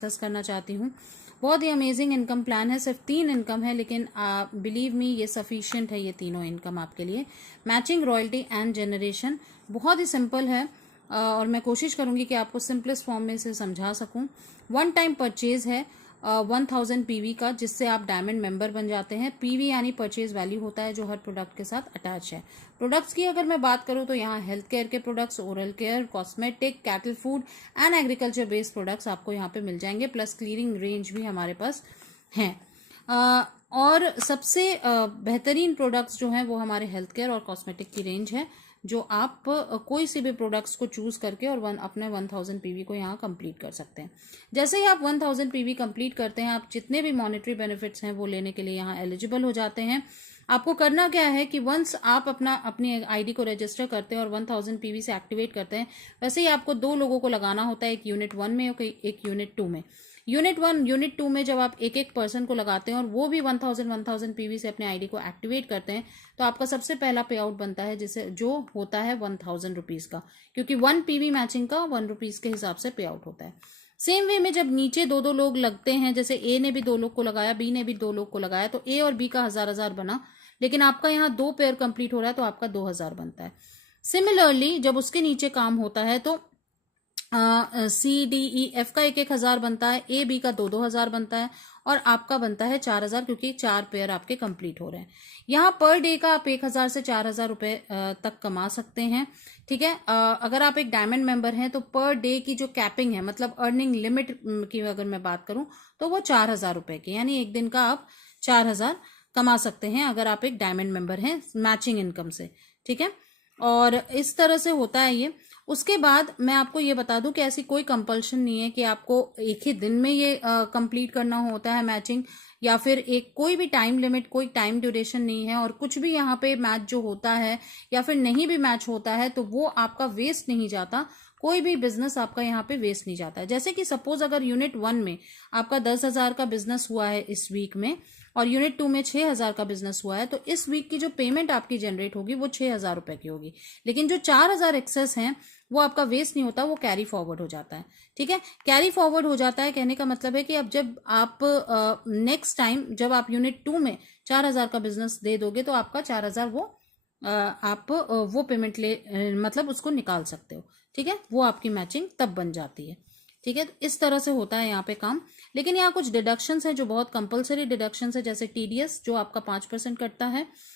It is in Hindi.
डिस्कस करना चाहती हूँ। बहुत ही अमेजिंग इनकम प्लान है, सिर्फ 3 इनकम है, लेकिन बिलीव मी ये सफिशिएंट है, ये तीनों इनकम आपके लिए। मैचिंग, रॉयल्टी एंड जनरेशन बहुत ही सिंपल है और मैं कोशिश करूंगी कि आपको सिंपलेस्ट फॉर्म में इसे समझा सकूं। 1 टाइम परचेज है 1000 पीवी का, जिससे आप डायमंड मेंबर बन जाते हैं। पीवी यानी परचेज वैल्यू होता है जो हर प्रोडक्ट के साथ अटैच है। प्रोडक्ट्स की अगर मैं बात करूं तो यहाँ हेल्थ केयर के products, oral care, cosmetic, cattle food and agriculture based products आपको यहाँ पे मिल जाएंगे, प्लस क्लीनिंग रेंज भी हमारे पास है। और सबसे बेहतरीन प्रोडक्ट्स जो हैं वो हमारे हेल्थ केयर और कॉस्मेटिक की रेंज है, जो आप कोई से भी प्रोडक्ट्स को चूज करके और अपने 1000 पीवी को यहाँ कंप्लीट कर सकते हैं। जैसे ही आप 1000 पीवी कंप्लीट करते हैं, आप जितने भी मॉनेटरी बेनिफिट्स हैं वो लेने के लिए यहाँ एलिजिबल हो जाते हैं। आपको करना क्या है कि वंस आप अपनी आईडी को रजिस्टर करते हैं और 1000 पीवी से एक्टिवेट करते हैं, वैसे ही आपको 2 लोगों को लगाना होता है, एक यूनिट 1 में और एक यूनिट 2 में। यूनिट 1 यूनिट 2 में जब आप एक पर्सन को लगाते हैं और वो भी 1000 पीवी से अपने आईडी को एक्टिवेट करते हैं, तो आपका सबसे पहला पे आउट बनता है, जिसे जो होता है 1000 रुपीज का, क्योंकि 1 पीवी मैचिंग का 1 रुपीज के हिसाब से पे आउट होता है। सेम वे में जब नीचे 2 लोग लगते हैं, जैसे ए ने भी 2 लोग को लगाया, बी ने भी 2 लोग को लगाया, तो ए और बी का 1000 बना, लेकिन आपका यहाँ 2 पेयर कंप्लीट हो रहा है तो आपका 2000 बनता है। सिमिलरली जब उसके नीचे काम होता है तो सी डी ई एफ का 1000 बनता है, ए बी का 2000 बनता है और आपका बनता है 4000, क्योंकि 4 पेयर आपके कंप्लीट हो रहे हैं। यहाँ पर डे का आप 1000 से 4000 रुपए तक कमा सकते हैं। ठीक है, अगर आप एक डायमंड मेंबर हैं तो पर डे की जो कैपिंग है, मतलब अर्निंग लिमिट की अगर मैं बात करूं तो वो 4000 रुपए की, यानी एक दिन का आप 4000 कमा सकते हैं अगर आप एक डायमंड मेंबर हैं मैचिंग इनकम से। ठीक है, और इस तरह से होता है ये। उसके बाद मैं आपको ये बता दूं कि ऐसी कोई कंपल्शन नहीं है कि आपको एक ही दिन में ये कंप्लीट करना होता है मैचिंग, या फिर एक कोई भी टाइम लिमिट, कोई टाइम ड्यूरेशन नहीं है। और कुछ भी यहाँ पे मैच जो होता है या फिर नहीं भी मैच होता है तो वो आपका वेस्ट नहीं जाता, कोई भी बिजनेस आपका यहाँ पे वेस्ट नहीं जाता है। जैसे कि सपोज अगर यूनिट 1 में आपका 10,000 का बिजनेस हुआ है इस वीक में और यूनिट 2 में 6,000 का बिजनेस हुआ है, तो इस वीक की जो पेमेंट आपकी जनरेट होगी वो 6,000 रुपए की होगी, लेकिन जो 4,000 एक्सेस हैं वो आपका वेस्ट नहीं होता, वो कैरी फॉरवर्ड हो जाता है। ठीक है, कैरी फॉरवर्ड हो जाता है कहने का मतलब है कि अब जब आप नेक्स्ट टाइम जब आप यूनिट 2 में 4,000 का बिजनेस दे दोगे तो आपका 4,000 वो आप वो पेमेंट मतलब उसको निकाल सकते हो। ठीक है, वो आपकी मैचिंग तब बन जाती है। ठीक है, तो इस तरह से होता है यहाँ पे काम। लेकिन यहाँ कुछ डिडक्शंस है जो बहुत कंपलसरी डिडक्शंस है, जैसे टीडीएस जो आपका 5% कटता है,